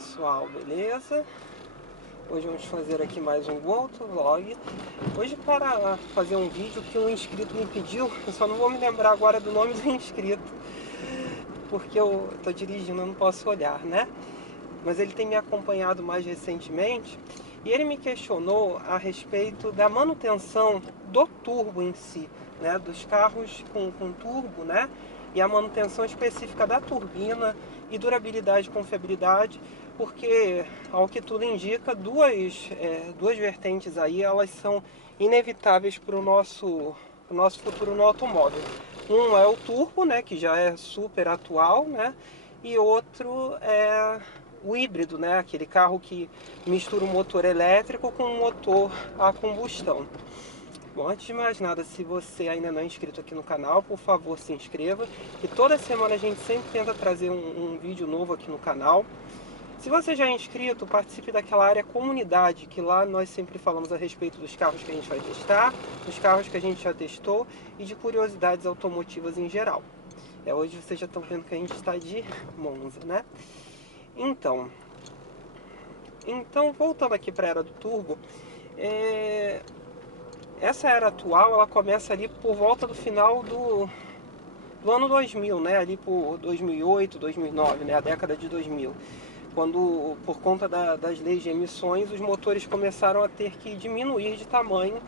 pessoal, beleza? Hoje vamos fazer aqui mais um motovlog. Hoje para fazer um vídeo que um inscrito me pediu, eu só não vou me lembrar agora do nome do inscrito, porque eu tô dirigindo, eu não posso olhar, né? Mas ele tem me acompanhado mais recentemente e ele me questionou a respeito da manutenção do turbo em si, né? Dos carros com turbo, né? E a manutenção específica da turbina e durabilidade e confiabilidade, porque, ao que tudo indica, duas vertentes aí, elas são inevitáveis para o nosso futuro no automóvel. Um é o turbo, né, que já é super atual, né, e outro é o híbrido, né, aquele carro que mistura um motor elétrico com um motor a combustão. Bom, antes de mais nada, se você ainda não é inscrito aqui no canal, por favor se inscreva. E toda semana a gente sempre tenta trazer um vídeo novo aqui no canal. Se você já é inscrito, participe daquela área comunidade, que lá nós sempre falamos a respeito dos carros que a gente vai testar, dos carros que a gente já testou e de curiosidades automotivas em geral. Hoje vocês já estão vendo que a gente está de Monza, né? Então voltando aqui para a era do turbo, essa era atual, ela começa ali por volta do final do ano 2000, né? Ali por 2008, 2009, né? A década de 2000. Quando, por conta das leis de emissões, os motores começaram a ter que diminuir de tamanho,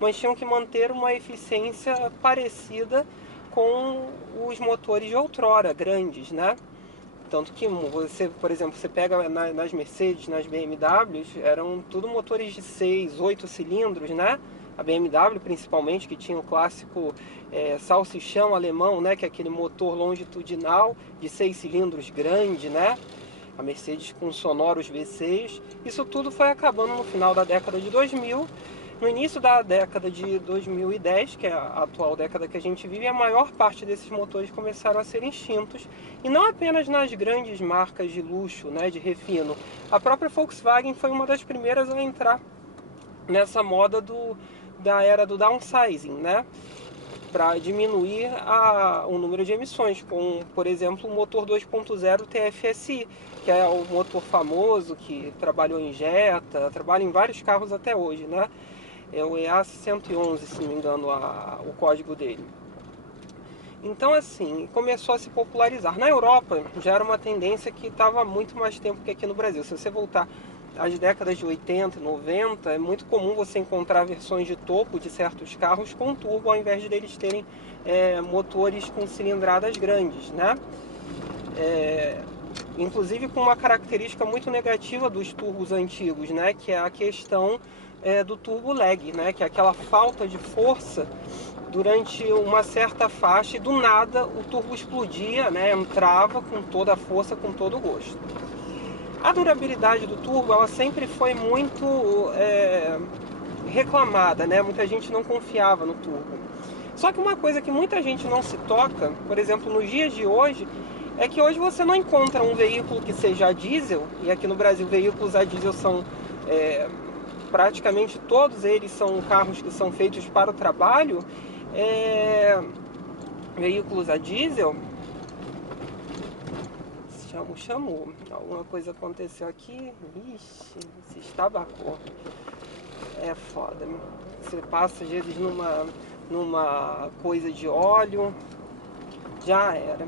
mas tinham que manter uma eficiência parecida com os motores de outrora, grandes, né? Tanto que você, por exemplo, você pega nas Mercedes, nas BMWs, eram tudo motores de 6, 8 cilindros, né? A BMW principalmente, que tinha o clássico salsichão alemão, né? Que é aquele motor longitudinal de 6 cilindros grande, né? A Mercedes com sonoros V6. Isso tudo foi acabando no final da década de 2000. No início da década de 2010, que é a atual década que a gente vive, a maior parte desses motores começaram a ser extintos. E não apenas nas grandes marcas de luxo, né, de refino. A própria Volkswagen foi uma das primeiras a entrar nessa moda da era do downsizing, né? Para diminuir o número de emissões, com, por exemplo, o motor 2.0 TFSI, que é o motor famoso, que trabalhou em Jetta, trabalha em vários carros até hoje, né? É o EA111, se não me engano, o código dele. Então, assim, começou a se popularizar. Na Europa, já era uma tendência que estava há muito mais tempo que aqui no Brasil. Se você voltar às décadas de 80, 90, é muito comum você encontrar versões de topo de certos carros com turbo, ao invés de eles terem motores com cilindradas grandes, né? Inclusive com uma característica muito negativa dos turbos antigos, né? Que é a questão do turbo lag, né? Que é aquela falta de força durante uma certa faixa e do nada o turbo explodia, né? Entrava com toda a força, com todo o gosto. A durabilidade do turbo, ela sempre foi muito reclamada, né? Muita gente não confiava no turbo. Só que uma coisa que muita gente não se toca, por exemplo, nos dias de hoje, é que hoje você não encontra um veículo que seja a diesel, e aqui no Brasil veículos a diesel são, praticamente todos eles são carros que são feitos para o trabalho, veículos a diesel. Chamou. Alguma coisa aconteceu aqui. Ixi, se estabacou. É foda. Você passa às vezes numa coisa de óleo. Já era.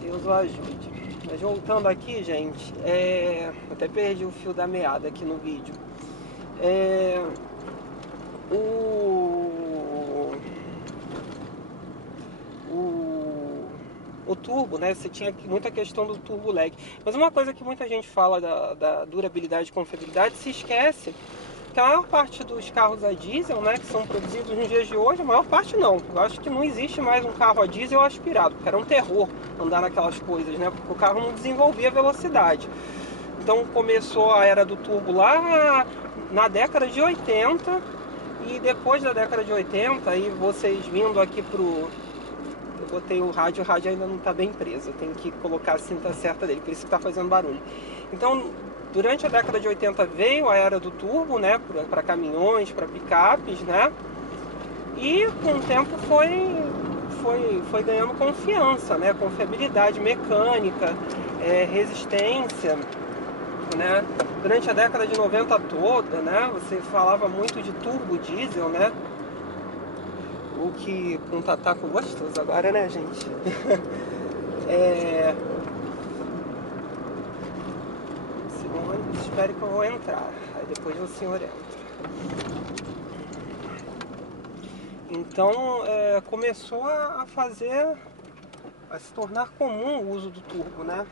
Deus o ajude. Mas voltando aqui, gente. Até perdi o fio da meada aqui no vídeo. O turbo, né? Você tinha muita questão do turbo lag. Mas uma coisa que muita gente fala da durabilidade e confiabilidade, se esquece que a maior parte dos carros a diesel, né, que são produzidos nos dias de hoje, a maior parte não. Eu acho que não existe mais um carro a diesel aspirado, porque era um terror andar naquelas coisas, né? Porque o carro não desenvolvia velocidade. Então começou a era do turbo lá na década de 80, e depois da década de 80, aí vocês vindo aqui pro... Eu botei o rádio ainda não está bem preso, eu tenho que colocar a cinta certa dele, por isso que está fazendo barulho. Então, durante a década de 80 veio a era do turbo, né, para caminhões, para picapes, né, e com o tempo foi ganhando confiança, né, confiabilidade mecânica, resistência, né? Durante a década de 90 toda, né? Você falava muito de turbo diesel, né? O que com um tataco gostoso agora, né, gente? Espere que eu vou entrar, aí depois o senhor entra. Então começou a se tornar comum o uso do turbo, né?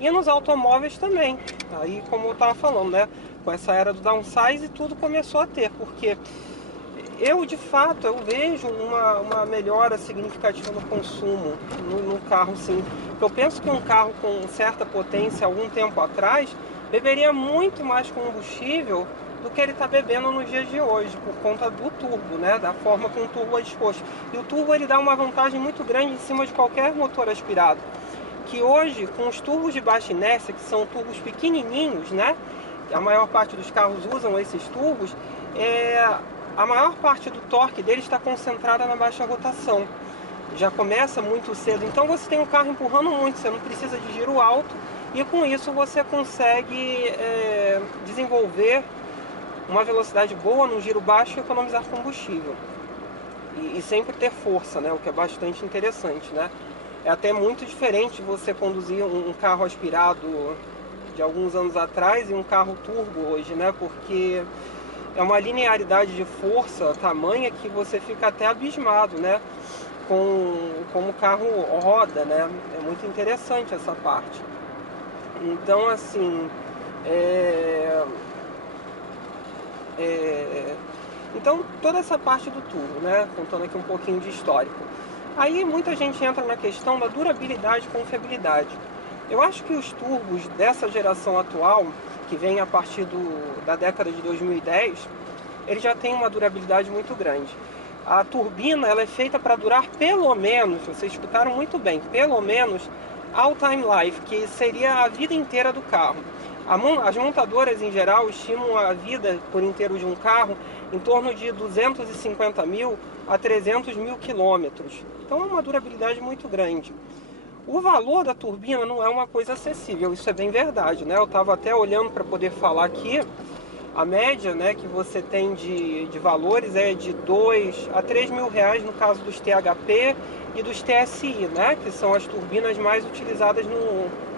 E nos automóveis também. Aí, como eu estava falando, né? Com essa era do downsize, tudo começou a ter, porque de fato, eu vejo uma melhora significativa no consumo no carro, sim. Eu penso que um carro com certa potência, algum tempo atrás, beberia muito mais combustível do que ele está bebendo nos dias de hoje, por conta do turbo, né? Da forma como o turbo é disposto. E o turbo, ele dá uma vantagem muito grande em cima de qualquer motor aspirado. Que hoje, com os turbos de baixa inércia, que são turbos pequenininhos, né? A maior parte dos carros usam esses turbos, a maior parte do torque dele está concentrada na baixa rotação. Já começa muito cedo, então você tem um carro empurrando muito, você não precisa de giro alto, e com isso você consegue desenvolver uma velocidade boa no giro baixo e economizar combustível. E sempre ter força, né? O que é bastante interessante, né? É até muito diferente você conduzir um carro aspirado de alguns anos atrás e um carro turbo hoje, né? Porque é uma linearidade de força tamanha que você fica até abismado, né? Com como o carro roda, né? É muito interessante essa parte. Então, assim, então toda essa parte do turbo, né? Contando aqui um pouquinho de histórico. Aí muita gente entra na questão da durabilidade e confiabilidade. Eu acho que os turbos dessa geração atual, que vem a partir da década de 2010, ele já tem uma durabilidade muito grande. A turbina, ela é feita para durar pelo menos, vocês escutaram muito bem, pelo menos all time life, que seria a vida inteira do carro. As montadoras em geral estimam a vida por inteiro de um carro em torno de 250 mil a 300 mil quilômetros. Então é uma durabilidade muito grande. O valor da turbina não é uma coisa acessível, isso é bem verdade, né? Eu estava até olhando para poder falar aqui. A média, né, que você tem de valores é de 2 a 3 mil reais no caso dos THP e dos TSI, né, que são as turbinas mais utilizadas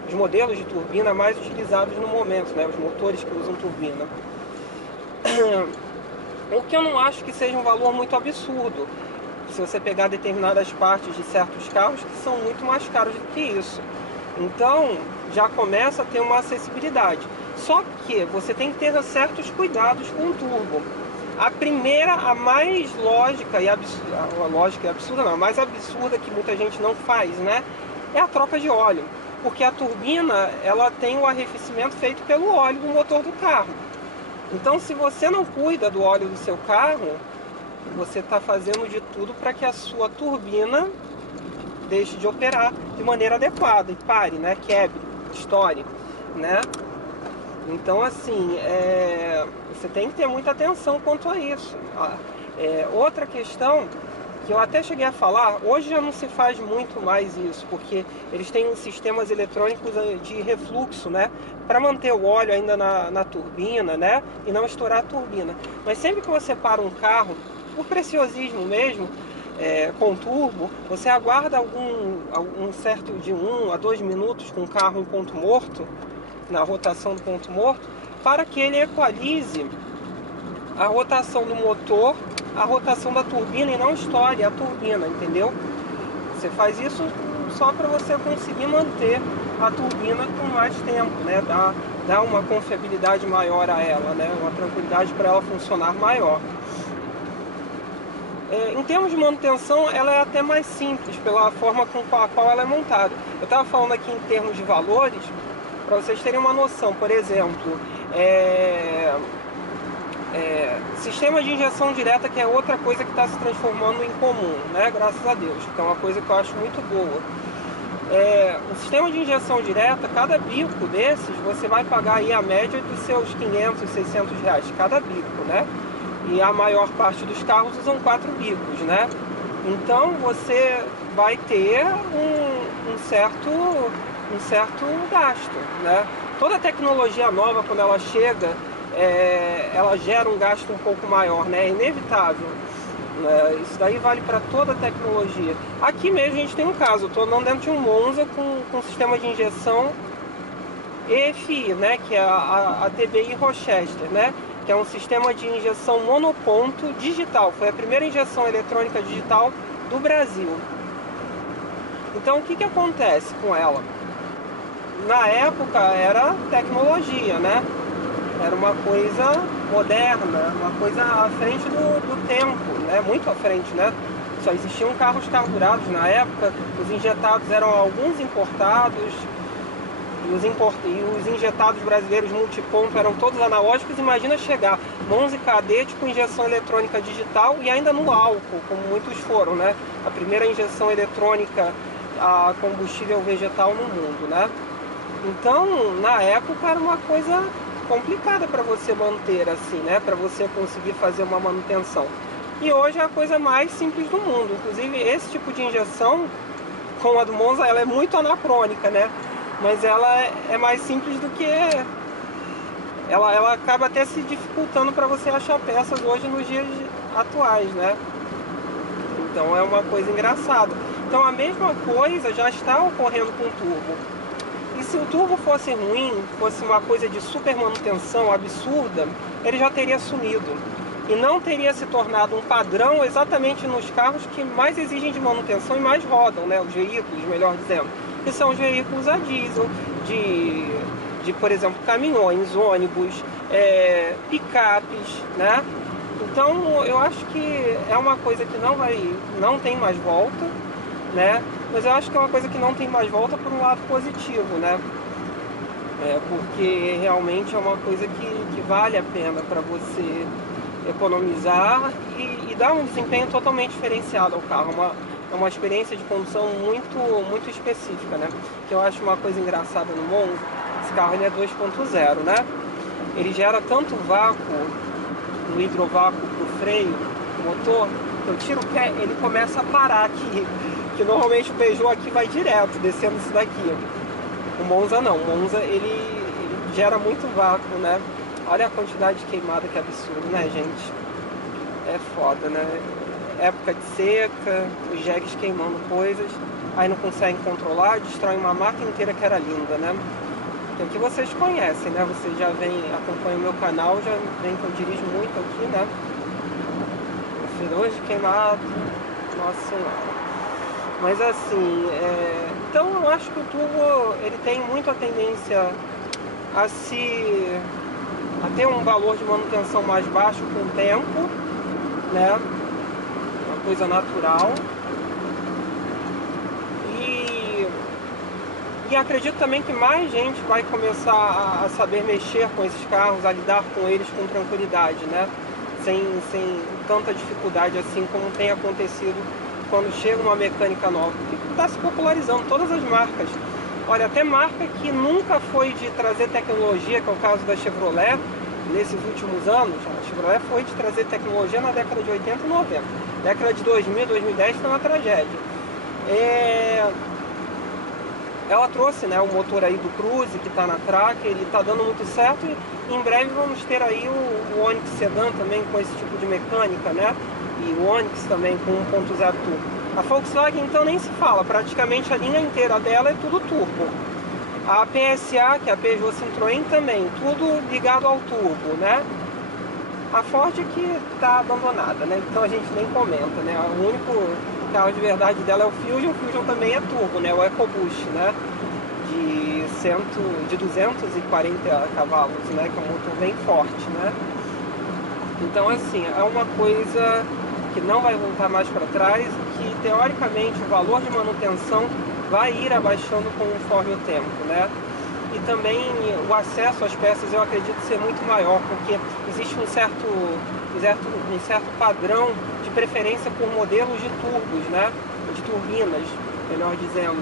os modelos de turbina mais utilizados no momento, né, os motores que usam turbina. O que eu não acho que seja um valor muito absurdo, se você pegar determinadas partes de certos carros que são muito mais caros do que isso. Então, já começa a ter uma acessibilidade. Só que você tem que ter certos cuidados com o turbo. A primeira, a mais lógica e absurda, não, a mais absurda que muita gente não faz, né? É a troca de óleo. Porque a turbina, ela tem o arrefecimento feito pelo óleo do motor do carro. Então, se você não cuida do óleo do seu carro, você está fazendo de tudo para que a sua turbina deixe de operar de maneira adequada e pare, né? Quebre, estoure, né? Então, assim, você tem que ter muita atenção quanto a isso. Outra questão que eu até cheguei a falar, hoje já não se faz muito mais isso, porque eles têm sistemas eletrônicos de refluxo, né? Para manter o óleo ainda na turbina, né? E não estourar a turbina. Mas sempre que você para um carro, por preciosismo mesmo, com turbo, você aguarda um certo de 1 a 2 minutos com o carro em ponto morto, na rotação do ponto morto, para que ele equalize a rotação do motor, a rotação da turbina e não estoure a turbina, entendeu? Você faz isso só para você conseguir manter a turbina com mais tempo, né? Dar uma confiabilidade maior a ela, né? Uma tranquilidade para ela funcionar maior. Em termos de manutenção, ela é até mais simples, pela forma com a qual ela é montada. Eu estava falando aqui em termos de valores, para vocês terem uma noção. Por exemplo, sistema de injeção direta, que é outra coisa que está se transformando em comum, né? Graças a Deus, que é uma coisa que eu acho muito boa. O sistema de injeção direta, cada bico desses, você vai pagar aí a média dos seus 500, 600 reais, cada bico, né? E a maior parte dos carros usam 4 bicos, né? Então você vai ter um certo um certo gasto, né? Toda tecnologia nova, quando ela chega, ela gera um gasto um pouco maior, né? É inevitável. Isso daí vale para toda a tecnologia. Aqui mesmo a gente tem um caso, eu estou andando dentro de um Monza com sistema de injeção EFI, né, que é a TBI Rochester, né, que é um sistema de injeção monoponto digital. Foi a primeira injeção eletrônica digital do Brasil. Então o que acontece com ela? Na época era tecnologia, né? Era uma coisa moderna, uma coisa à frente do tempo, né? Muito à frente, né? Só existiam carros carburados na época, os injetados eram alguns importados, e os injetados brasileiros multiponto eram todos analógicos. Imagina chegar Monza e Cadete com injeção eletrônica digital e ainda no álcool, como muitos foram, né? A primeira injeção eletrônica a combustível vegetal no mundo, né? Então, na época era uma coisa complicada para você manter assim, né? Para você conseguir fazer uma manutenção. E hoje é a coisa mais simples do mundo. Inclusive, esse tipo de injeção, como a do Monza, ela é muito anacrônica, né? Mas ela é mais simples do que... Ela acaba até se dificultando para você achar peças hoje nos dias atuais, né? Então é uma coisa engraçada. Então a mesma coisa já está ocorrendo com o turbo. E se o turbo fosse ruim, fosse uma coisa de super manutenção absurda, ele já teria sumido. E não teria se tornado um padrão exatamente nos carros que mais exigem de manutenção e mais rodam, né? Os veículos, melhor dizendo. Que são os veículos a diesel, de por exemplo, caminhões, ônibus, picapes, né? Então eu acho que é uma coisa que não tem mais volta, né? Mas eu acho que é uma coisa que não tem mais volta por um lado positivo, né? Porque realmente é uma coisa que vale a pena para você economizar e dar um desempenho totalmente diferenciado ao carro. É uma experiência de condução muito específica, né? Que eu acho uma coisa engraçada no Monza. Esse carro ele é 2.0, né? Ele gera tanto vácuo, no hidrovácuo pro freio, o motor, que eu tiro o pé, ele começa a parar aqui. Que normalmente o Peugeot aqui vai direto, descendo isso daqui. O Monza não, o Monza ele gera muito vácuo, né? Olha a quantidade de queimada, que absurdo, né, gente? É foda, né? Época de seca, os jegues queimando coisas, aí não conseguem controlar, destroem uma mata inteira que era linda, né? Então que vocês conhecem, né? Vocês já acompanham o meu canal, já vem que eu dirijo muito aqui, né? Feroz de queimado, nossa senhora. Mas assim, então eu acho que o turbo ele tem muito a tendência a ter um valor de manutenção mais baixo com o tempo, né? Uma coisa natural. E acredito também que mais gente vai começar a saber mexer com esses carros, a lidar com eles com tranquilidade, né? Sem tanta dificuldade assim como tem acontecido quando chega uma mecânica nova. Porque está se popularizando, todas as marcas. Olha, até marca que nunca foi de trazer tecnologia, que é o caso da Chevrolet, nesses últimos anos. A Chevrolet foi de trazer tecnologia na década de 80 e 90. Década de 2000, 2010 foi uma tragédia. Ela trouxe, né, o motor aí do Cruze, que está na Tracker, ele está dando muito certo, e em breve vamos ter aí o Onix Sedan também com esse tipo de mecânica, né? E o Onix também com 1.0 turbo. A Volkswagen então nem se fala, praticamente a linha inteira dela é tudo turbo. A PSA, que é a Peugeot Citroën, também, tudo ligado ao turbo, né? A Ford que está abandonada, né? Então a gente nem comenta, né? O único carro de verdade dela é o Fusion também é turbo, né? O EcoBoost, né? De 240 cavalos, né? Que é um motor bem forte, né? Então assim, é uma coisa que não vai voltar mais para trás, que teoricamente o valor de manutenção vai ir abaixando conforme o tempo, né? E também o acesso às peças eu acredito ser muito maior, porque existe um certo padrão de preferência por modelos de turbos, né? De turbinas, melhor dizendo.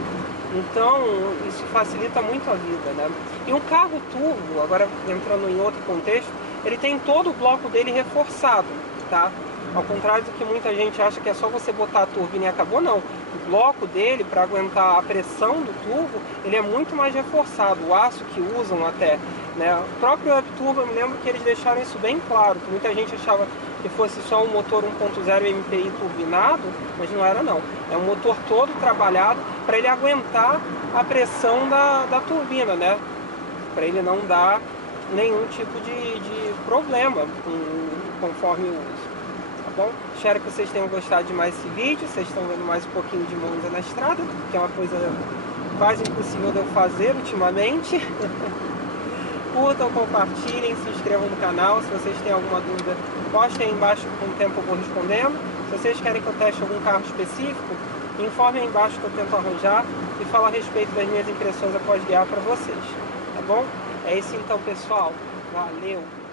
Então isso facilita muito a vida, né? E um carro turbo, agora entrando em outro contexto, ele tem todo o bloco dele reforçado, tá? Ao contrário do que muita gente acha que é só você botar a turbina e acabou, não. O bloco dele, para aguentar a pressão do turbo, ele é muito mais reforçado, o aço que usam até, né? O próprio Upturbo, eu me lembro que eles deixaram isso bem claro, que muita gente achava que fosse só um motor 1.0 MPI turbinado, mas não era não. É um motor todo trabalhado para ele aguentar a pressão da turbina, né? Para ele não dar nenhum tipo de problema conforme o uso. Tá bom? Espero que vocês tenham gostado de mais esse vídeo. Vocês estão vendo mais um pouquinho de Monza na estrada, que é uma coisa quase impossível de eu fazer ultimamente. Curtam, compartilhem, se inscrevam no canal. Se vocês têm alguma dúvida, postem aí embaixo, com o tempo eu vou respondendo. Se vocês querem que eu teste algum carro específico, informem aí embaixo que eu tento arranjar e falo a respeito das minhas impressões após guiar para vocês. Tá bom? É isso então, pessoal. Valeu!